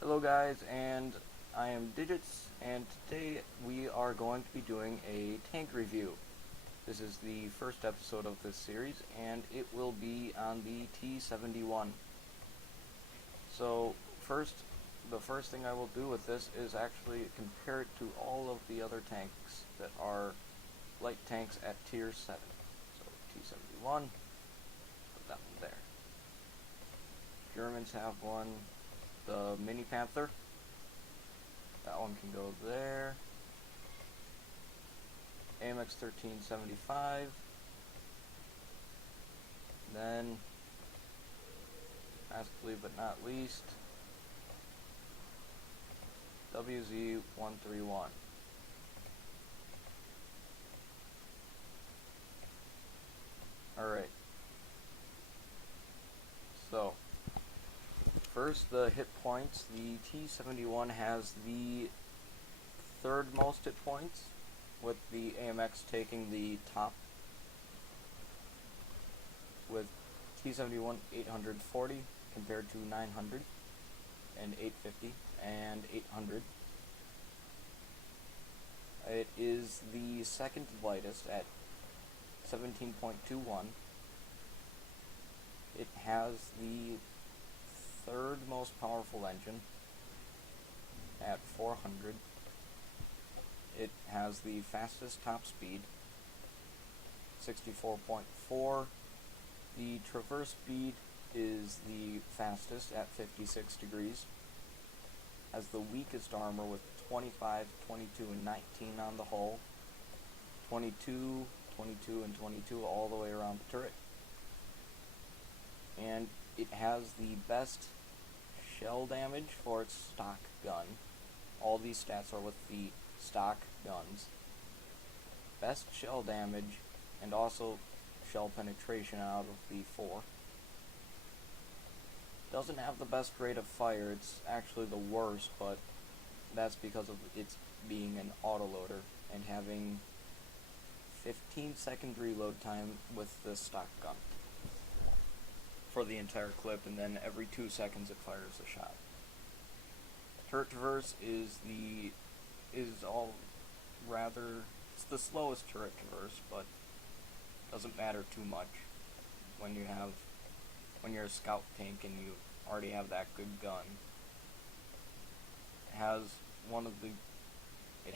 Hello guys, and I am Digits, and today we are going to be doing a tank review. This is the first episode of this series, and it will be on the T71. So the first thing I will do with this is actually compare it to all of the other tanks that are light tanks at tier 7. So T71, put that one there. Germans have one. The Mini Panther, that one can go there. AMX 1375. Then, lastly but not least, WZ 131. Alright. So, first, the hit points. The T71 has the third most hit points, with the AMX taking the top, with T71 840 compared to 900 and 850 and 800. It is the second lightest at 17.21. It has the third most powerful engine at 400. It has the fastest top speed, 64.4. The traverse speed is the fastest at 56 degrees. Has the weakest armor with 25, 22, and 19 on the hull. 22, 22, and 22 all the way around the turret. And it has the best shell damage for its stock gun. All these stats are with the stock guns. Best shell damage and also shell penetration out of the 4. Doesn't have the best rate of fire, it's actually the worst, but that's because of its being an autoloader and having 15-second reload time with the stock gun for the entire clip, and then every 2 seconds it fires a shot. Turret traverse is it's the slowest turret traverse, but doesn't matter too much when you're a scout tank and you already have that good gun. It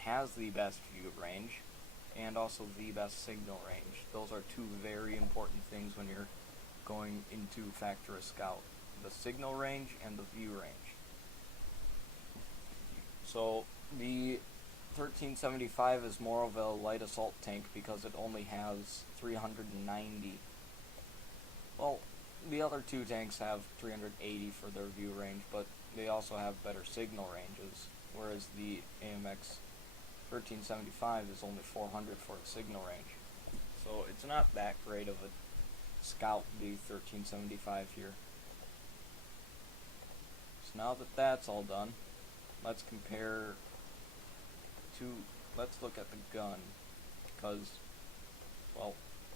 has the best view range and also the best signal range. Those are two very important things when you're going into factor a scout: the signal range and the view range. So the 1375 is more of a light assault tank because it only has 390. Well, the other two tanks have 380 for their view range, but they also have better signal ranges, whereas the AMX 1375 is only 400 for its signal range. So it's not that great of a scout, the 1375 here. So now that that's all done, let's look at the gun, because, well,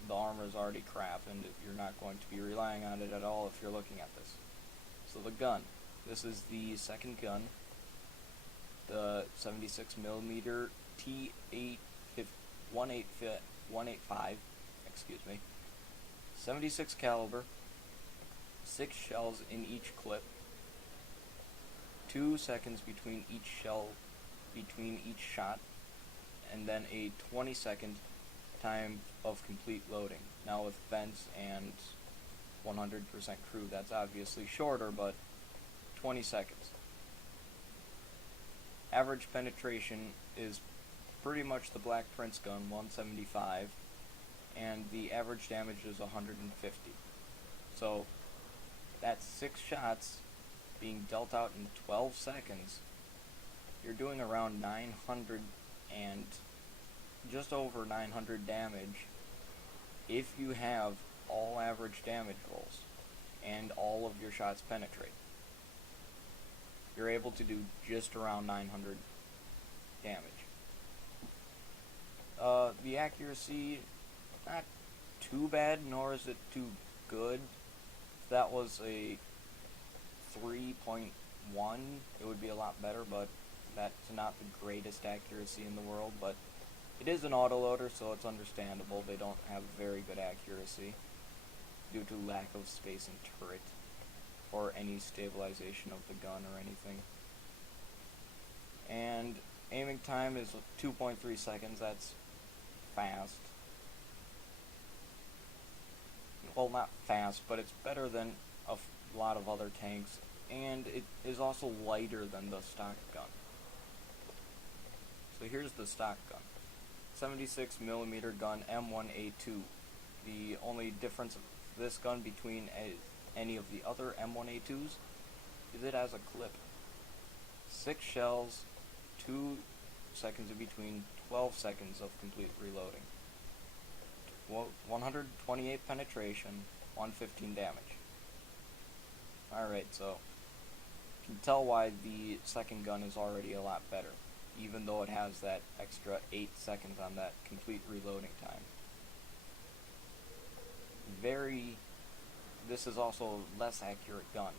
the armor is already crap and you're not going to be relying on it at all if you're looking at this. So the gun, this is the second gun, the 76mm T185, 76 caliber, 6 shells in each clip, 2 seconds between each shot, and then a 20-second time of complete loading. Now with vents and 100% crew, that's obviously shorter, but 20 seconds. Average penetration is pretty much the Black Prince gun, 175, and the average damage is 150. So that's 6 shots being dealt out in 12 seconds. You're doing around 900 and just over 900 damage if you have all average damage rolls and all of your shots penetrate. You're able to do just around 900 damage. The accuracy, not too bad, nor is it too good. That was a 3.0 T71, it would be a lot better, but that's not the greatest accuracy in the world, but it is an autoloader, so it's understandable. They don't have very good accuracy due to lack of space and turret or any stabilization of the gun or anything. And aiming time is 2.3 seconds. That's fast. Well, not fast, but it's better than a lot of other tanks, and it is also lighter than the stock gun. So here's the stock gun. 76mm gun M1A2. The only difference of this gun between any of the other M1A2s is it has a clip. 6 shells, 2 seconds in between, 12 seconds of complete reloading. 128 penetration, 115 damage. Alright, so you can tell why the second gun is already a lot better, even though it has that extra 8 seconds on that complete reloading time. This is also a less accurate gun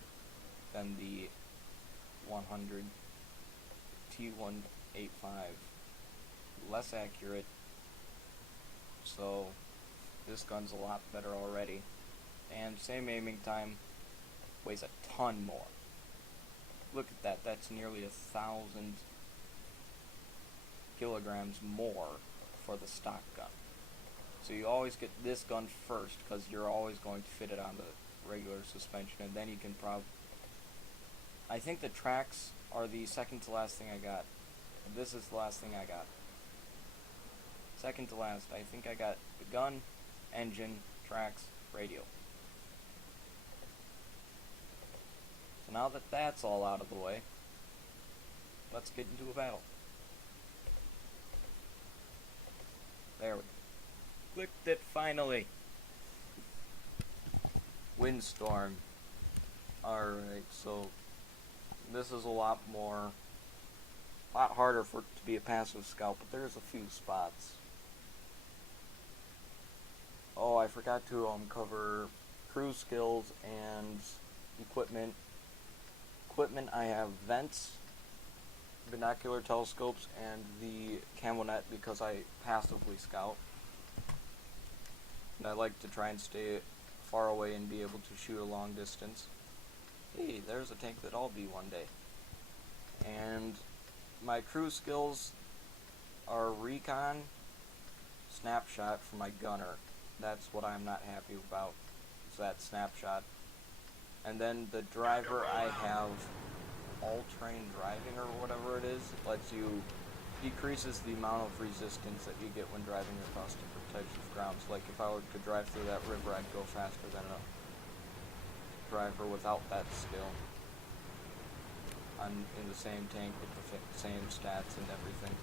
than the 100 T185. Less accurate, so this gun's a lot better already. And same aiming time, weighs a ton more. Look at that, that's nearly 1,000 kilograms more for the stock gun. So you always get this gun first, because you're always going to fit it on the regular suspension, and then you can I think the tracks are the second to last thing I got. This is the last thing I got. Second to last, I think I got the gun, engine, tracks, radio. So now that that's all out of the way, let's get into a battle. There we go. Clicked it finally. Windstorm. Alright, so this is a lot harder for it to be a passive scout, but there's a few spots. Oh, I forgot to cover crew skills and equipment. Equipment, I have vents, binocular telescopes, and the camo net because I passively scout. And I like to try and stay far away and be able to shoot a long distance. Hey, there's a tank that I'll be one day. And my crew skills are recon, snapshot for my gunner. That's what I'm not happy about, is that snapshot. And then the driver, I have all-terrain driving or whatever it is. It lets you, decreases the amount of resistance that you get when driving across different types of grounds. Like if I were to drive through that river, I'd go faster than a driver without that skill. I'm in the same tank with the same stats and everything.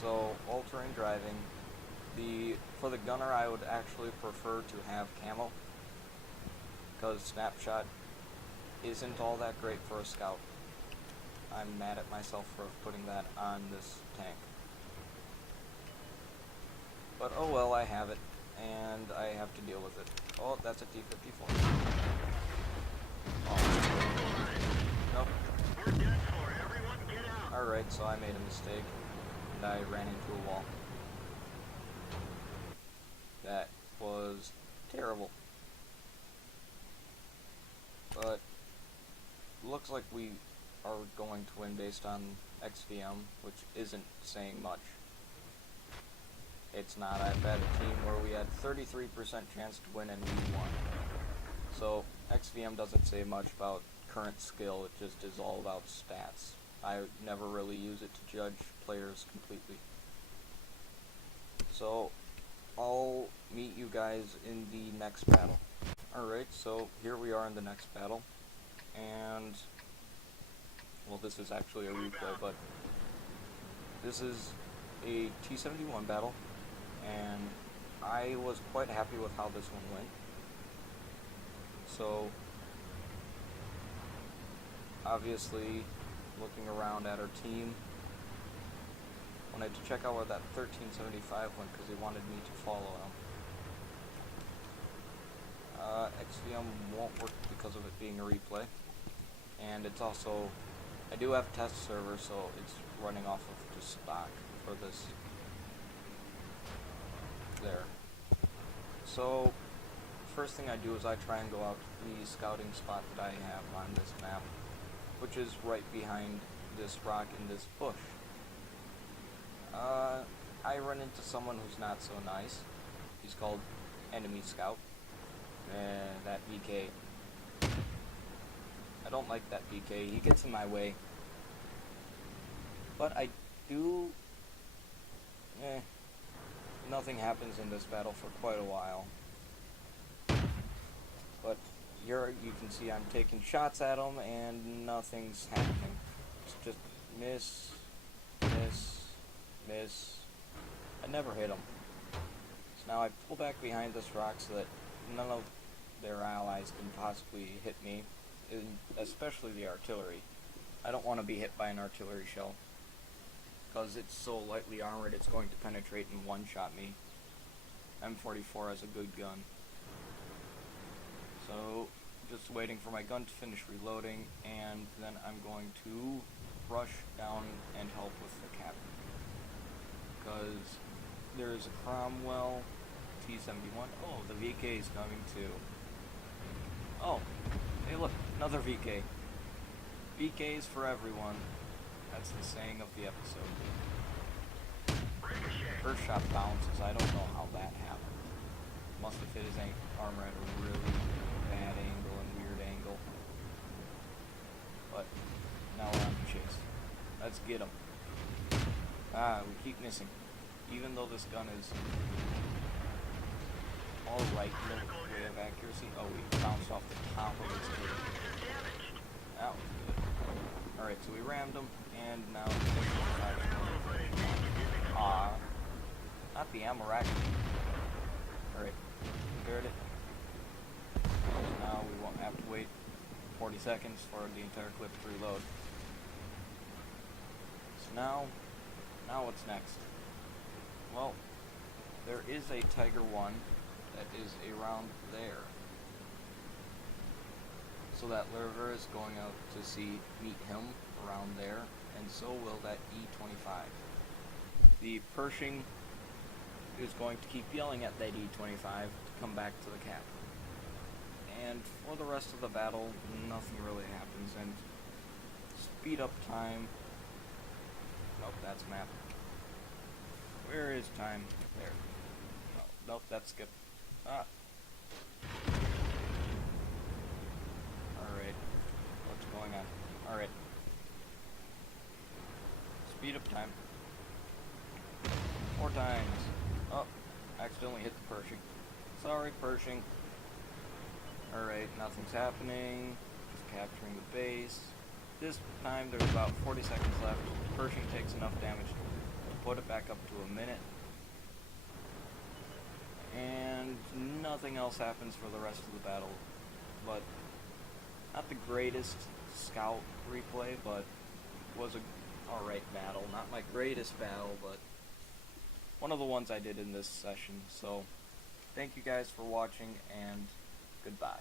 So all-terrain driving. For the gunner, I would actually prefer to have camo, because snapshot isn't all that great for a scout. I'm mad at myself for putting that on this tank. But oh well, I have it, and I have to deal with it. Oh, that's a T-54. Oh. Nope. Alright, so I made a mistake, and I ran into a wall. That was terrible. But looks like we are going to win based on XVM, which isn't saying much. It's not. I've had a team where we had 33% chance to win and we won. So XVM doesn't say much about current skill, it just is all about stats. I never really use it to judge players completely. So I'll meet you guys in the next battle. Alright, so here we are in the next battle, and well, this is actually a replay, but this is a T71 battle, and I was quite happy with how this one went. So obviously, looking around at our team, wanted to check out where that 1375 went because he wanted me to follow him. XVM won't work because because of it being a replay. And it's also, I do have a test server, so it's running off of just stock for this. There. So, first thing I do is I try and go out to the scouting spot that I have on this map, which is right behind this rock in this bush. I run into someone who's not so nice. He's called Enemy Scout. That VK. I don't like that VK. He gets in my way. But I do... nothing happens in this battle for quite a while. But you can see I'm taking shots at him and nothing's happening. It's just miss, miss, miss. I never hit him. So now I pull back behind this rock so that none of their allies can possibly hit me, especially the artillery. I don't want to be hit by an artillery shell, because it's so lightly armored it's going to penetrate and one-shot me. M44 has a good gun. So, just waiting for my gun to finish reloading, and then I'm going to rush down and help with the cap. Because there's a Cromwell T71. Oh, the VK is coming too. Oh, hey look, another VK. VKs for everyone. That's the saying of the episode. First shot bounces. I don't know how that happened. Must have hit his armor at a really bad angle and weird angle. But now we're on the chase. Let's get him. Ah, we keep missing. Even though this gun is alright in the way of accuracy. Oh, we bounced off the top of his head. That was good. Alright, so we rammed him, and now not the ammo rack. Alright, cleared it. So now we won't have to wait 40 seconds for the entire clip to reload. So now what's next? Well, there is a Tiger 1 that is around there. So that lurker is going out to meet him around there, and so will that E25. The Pershing is going to keep yelling at that E25 to come back to the cap. And for the rest of the battle, nothing really happens, and speed up time. Nope, that's map. Where is time? There. Nope, that's skip. Ah. Alright. What's going on? Alright. Speed up time. 4 times. Oh, accidentally hit the Pershing. Sorry, Pershing. Alright, nothing's happening. Just capturing the base. This time there's about 40 seconds left. Pershing takes enough damage to put it back up to a minute. And nothing else happens for the rest of the battle. But not the greatest scout replay, but was a alright battle. Not my greatest battle, but one of the ones I did in this session. So thank you guys for watching, and goodbye.